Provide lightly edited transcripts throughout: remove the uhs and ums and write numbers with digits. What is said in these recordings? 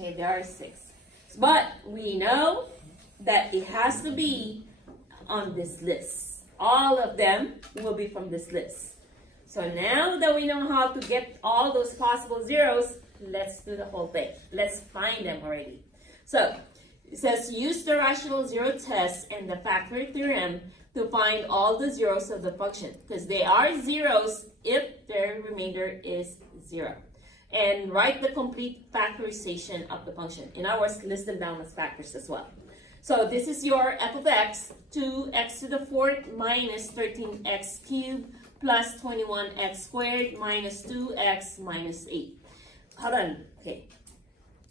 Okay, there are 6. But we know that it has to be on this list. All of them will be from this list. So now that we know how to get all those possible zeros, let's do the whole thing. Let's find them already. So it says use the rational zero test and the factoring theorem to find all the zeros of the function, because they are zeros if their remainder is 0. And write the complete factorization of the function. In other words, list them down as factors as well. So this is your f of x, 2x to the 4th minus 13x cubed plus 21x squared minus 2x minus 8. Hold on. Okay.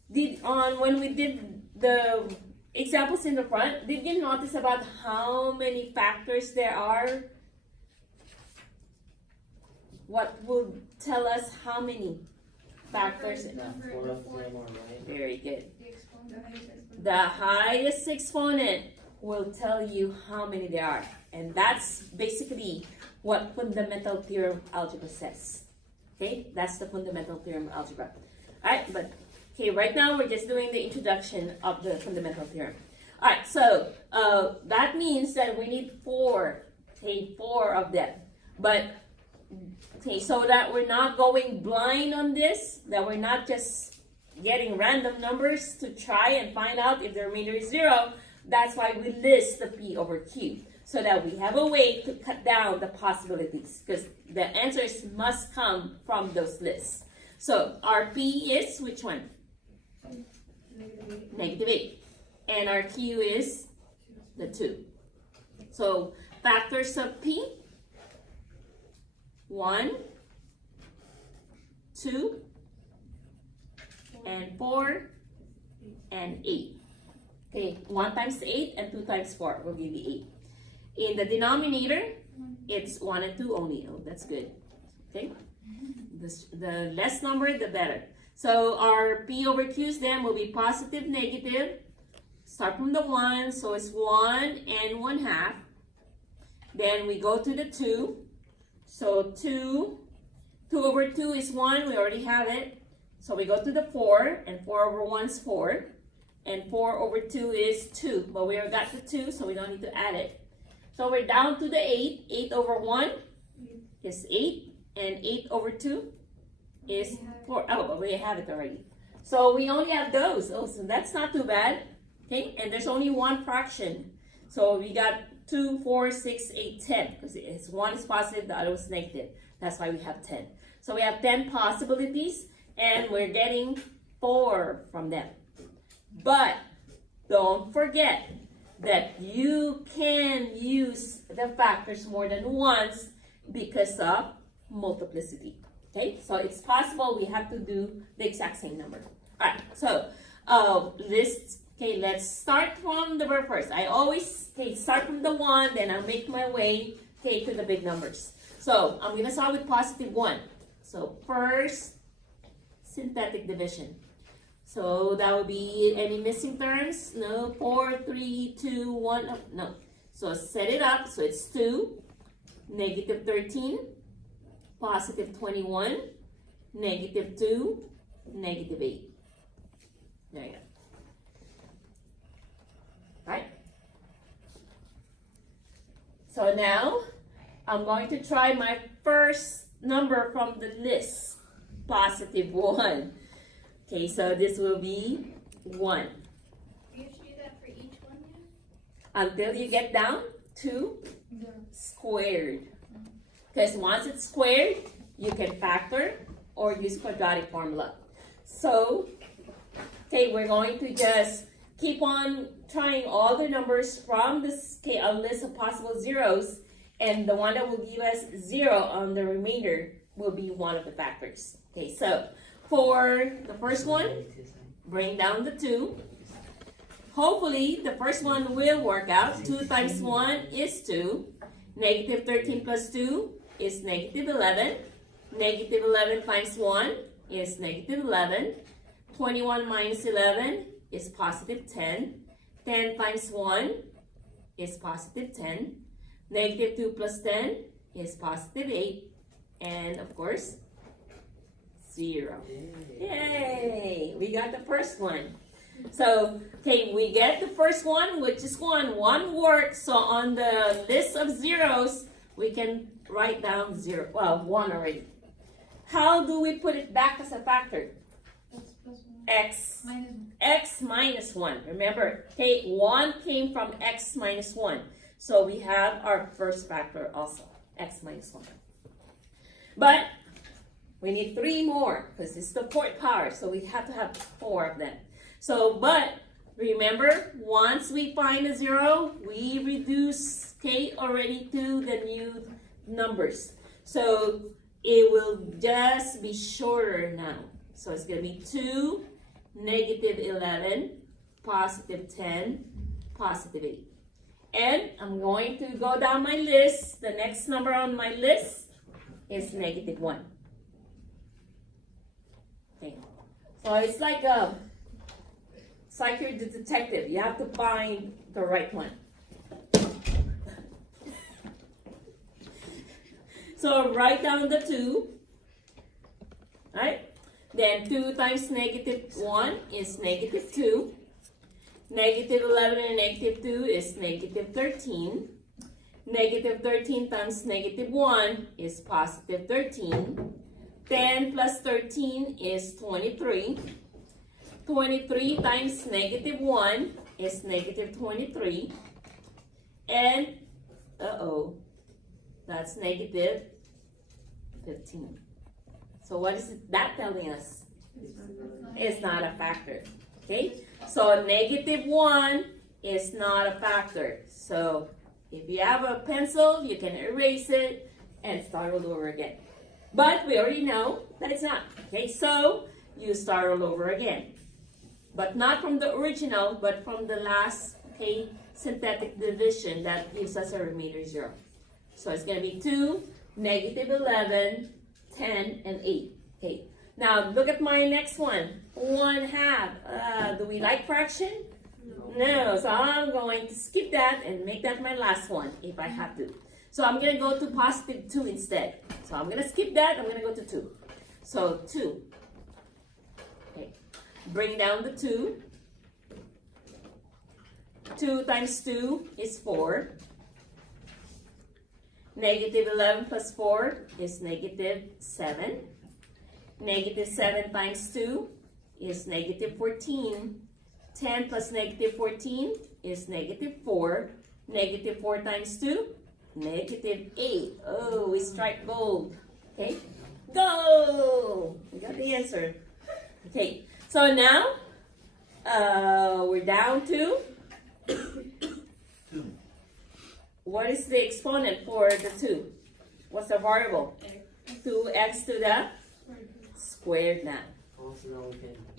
When we did the examples in the front, did you notice about how many factors there are? What will tell us how many factors? Very good. The highest exponent will tell you how many there are. And that's basically what fundamental theorem algebra says. Okay, that's the fundamental theorem algebra. Alright, but okay, right now we're just doing the introduction of the fundamental theorem. Alright, so that means that we need 4. Okay, 4 of them. But okay, so that we're not going blind on this, that we're not just getting random numbers to try and find out if the remainder is 0, that's why we list the P over Q, so that we have a way to cut down the possibilities, because the answers must come from those lists. So our P is which one? -8. And our Q is the 2. So factors of P: 1, 2, and 4, and 8. Okay, 1 times 8 and 2 times 4 will give you 8. In the denominator, it's 1 and 2 only. Oh, that's good. Okay, the less number, the better. So our P over Q's then will be positive, negative. Start from the 1, so it's 1 and 1/2. Then we go to the 2. So 2 over 2 is 1, we already have it. So we go to the 4, and 4 over 1 is 4. And 4 over 2 is 2, but we already got the 2, so we don't need to add it. So we're down to the 8. 8 over 1 is 8, and 8 over 2 is 4. Oh, but we have it already. So we only have those. Oh, so that's not too bad. Okay, and there's only one fraction. So we got 2, 4, 6, 8, 10, because one is positive, the other was negative. That's why we have 10. So we have 10 possibilities, and we're getting 4 from them. But don't forget that you can use the factors more than once because of multiplicity. Okay, so it's possible we have to do the exact same number. All right, so let's start from the very first. I always start from the 1, then I'll make my way to the big numbers. So I'm gonna start with positive 1. So first, synthetic division. So that would be any missing terms? No. 4, 3, 2, 1. No. So set it up. So it's 2, negative 13, positive 21, negative 2, negative 8. There you go. Right? So now I'm going to try my first number from the list, positive 1. Okay, so this will be 1. You have to do that for each one, yeah? Until you get down to squared. Because once it's squared, you can factor or use quadratic formula. So, okay, we're going to just keep on trying all the numbers from this a list of possible zeros, and the one that will give us 0 on the remainder will be one of the factors. Okay, so for the first one, bring down the 2. Hopefully, the first one will work out. 2 times 1 is 2. Negative 13 plus 2 is negative 11. Negative 11 times 1 is negative 11. 21 minus 11 is positive 10. 10 times 1 is positive 10. Negative 2 plus 10 is positive 8. And of course, 0. Yay! we got the first one. So, okay, we get the first one, which is one works. So on the list of zeros, we can write down 0, well, 1 already. How do we put it back as a factor? That's plus 1. X. Minus 1. X minus 1. Remember, okay, 1 came from X minus 1. So we have our first factor also, X minus 1. But we need 3 more because it's the 4th power. So we have to have 4 of them. So, but remember, once we find a 0, we reduce K already to the new numbers. So it will just be shorter now. So it's going to be 2, negative 11, positive 10, positive 8. And I'm going to go down my list. The next number on my list is negative 1. Okay. So it's like you're the detective. You have to find the right one. So write down the 2. Right? Then 2 times negative 1 is negative 2. Negative 11 and negative 2 is negative 13. Negative 13 times negative 1 is positive 13. 10 plus 13 is 23. 23 times negative 1 is negative 23. And, that's negative 15. So what is that telling us? It's not a factor. Okay? So negative 1 is not a factor. So if you have a pencil, you can erase it and start all over again. But we already know that it's not. Okay, so you start all over again. But not from the original, but from the last, okay, synthetic division that gives us a remainder 0. So it's going to be 2, negative 11, 10, and 8. Okay, now look at my next one. 1/2. Do we like fraction? No, so I'm going to skip that and make that my last one if I have to. So I'm going to go to positive 2 instead. So I'm going to skip that. I'm going to go to 2. So 2. Okay. Bring down the 2. 2 times 2 is 4. Negative 11 plus 4 is negative 7. Negative 7 times 2 is negative 14. 10 plus negative 14 is negative 4. Negative 4 times 2, negative 8. Oh, we strike gold. Okay, go! We got the answer. Okay, so now we're down to what is the exponent for the 2? What's the variable? 2x to the squared now.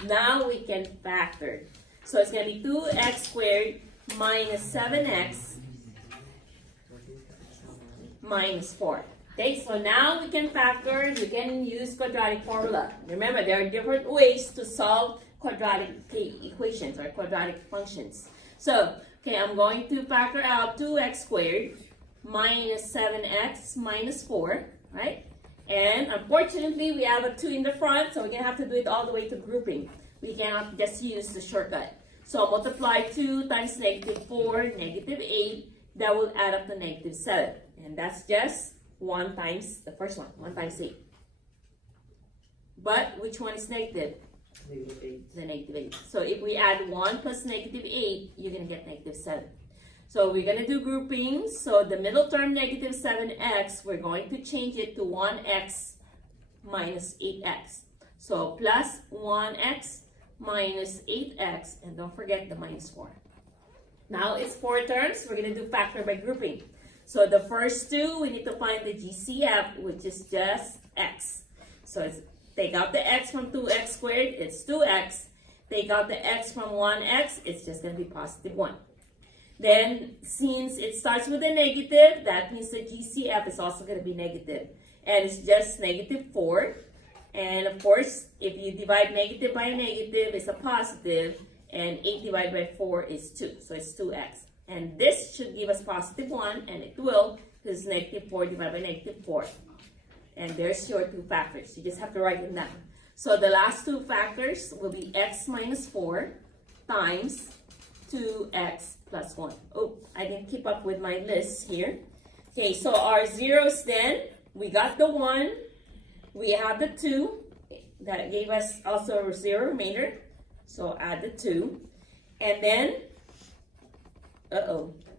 Now we can factor. So it's going to be 2x squared minus 7x minus 4. Okay, so now we can factor. You can use quadratic formula. Remember, there are different ways to solve quadratic equations or quadratic functions. So, okay, I'm going to factor out 2x squared minus 7x minus 4, right? And unfortunately, we have a 2 in the front, so we're going to have to do it all the way to grouping. We cannot just use the shortcut. So multiply 2 times negative 4, negative 8. That will add up to negative 7. And that's just 1 times the first one, 1 times 8. But which one is negative? Negative 8. The negative 8. So if we add 1 plus negative 8, you're going to get negative 7. So we're going to do groupings. So the middle term, negative 7x, we're going to change it to 1x minus 8x. So plus 1x minus 8x, and don't forget the minus 4. Now it's 4 terms. We're going to do factor by grouping. So the first 2, we need to find the GCF, which is just x. So it's, take out the x from 2x squared, it's 2x. Take out the x from 1x, it's just going to be positive 1. Then, since it starts with a negative, that means the GCF is also going to be negative. And it's just negative 4. And of course, if you divide negative by negative, it's a positive. And 8 divided by 4 is 2. So it's 2x. And this should give us positive 1, and it will, because negative 4 divided by negative 4. And there's your 2 factors. You just have to write them down. So the last two factors will be x minus 4 times 2x plus 1. Oh, I didn't keep up with my list here. Okay, so our zeros then, we got the 1, we have the 2, that gave us also a 0 remainder, so add the 2, and then,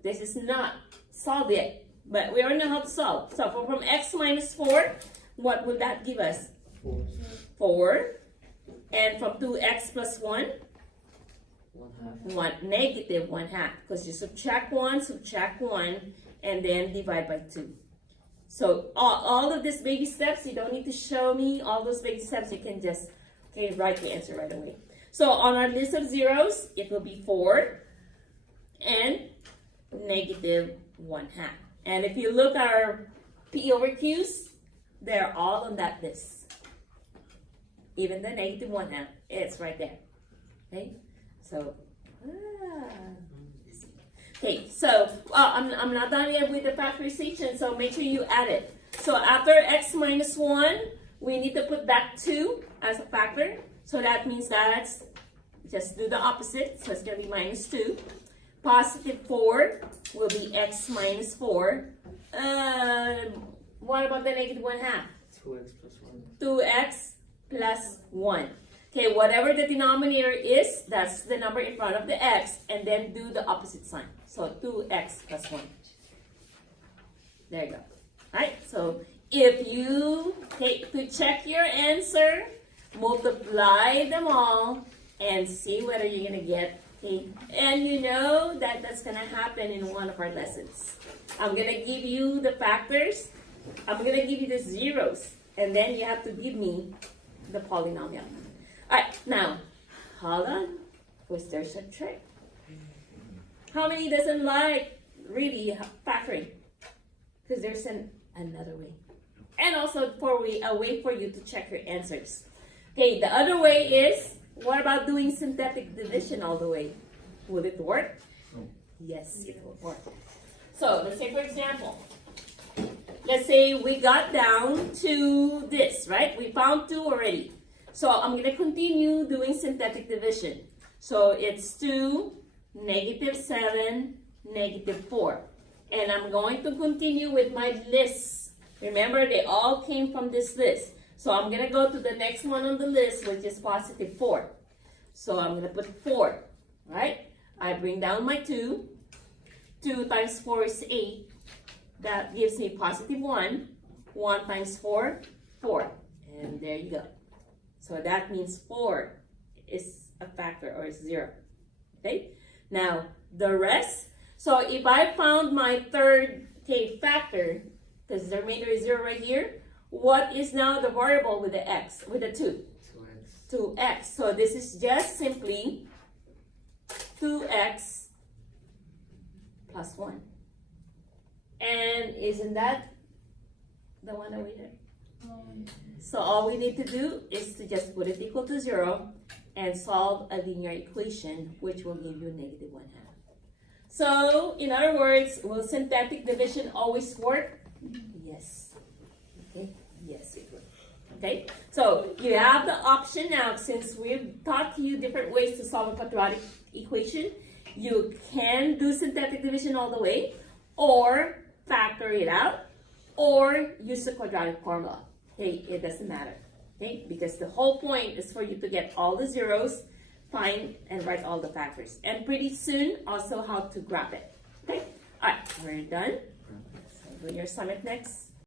this is not solved yet, but we already know how to solve. So from x minus 4, what would that give us? 4, and from 2x plus 1? 1, negative 1/2, because you subtract 1, and then divide by 2. So all of these baby steps, you don't need to show me all those baby steps. You can just write the answer right away. So on our list of zeros, it will be 4 and negative 1/2. And if you look at our P over Q's, they're all on that list. Even the negative 1/2, it's right there. Okay, so. Okay, so I'm not done yet with the factorization, so make sure you add it. So after x minus 1, we need to put back 2 as a factor. So that means that's, just do the opposite, so it's going to be minus 2. Positive 4 will be x minus 4. What about the negative 1/2? 2x plus 1. 2x plus 1. Okay, whatever the denominator is, that's the number in front of the x, and then do the opposite sign. So 2x plus 1. There you go. Alright, so if you take to check your answer, multiply them all and see whether you're going to get, okay, and you know that that's going to happen in one of our lessons. I'm going to give you the factors, I'm going to give you the zeros, and then you have to give me the polynomial. Alright, now, hold on, because there's a trick. How many doesn't like really factoring? Because there's another way. And also a way for you to check your answers. Okay, the other way is, what about doing synthetic division all the way? Will it work? No. Yes, it will work. So, let's say for example, let's say we got down to this, right? We found 2 already. So I'm going to continue doing synthetic division. So it's 2, negative 7, negative 4. And I'm going to continue with my lists. Remember, they all came from this list. So I'm going to go to the next one on the list, which is positive 4. So I'm going to put 4, right? I bring down my 2. 2 times 4 is 8. That gives me positive 1. 1 times 4, 4. And there you go. So that means 4 is a factor or is 0. Okay? Now, the rest. So if I found my third factor, because the remainder is 0 right here, what is now the variable with the x, with the 2? 2x. 2x. So this is just simply 2x plus 1. And isn't that the one that we did? So all we need to do is to just put it equal to 0 and solve a linear equation, which will give you negative 1/2. So, in other words, will synthetic division always work? Yes. Okay? Yes, it will. Okay? So, you have the option now, since we've taught you different ways to solve a quadratic equation, you can do synthetic division all the way, or factor it out, or use the quadratic formula. Okay, it doesn't matter. Okay, because the whole point is for you to get all the zeros, find and write all the factors, and pretty soon also how to graph it. Okay, all right, we're done. So do your summit next.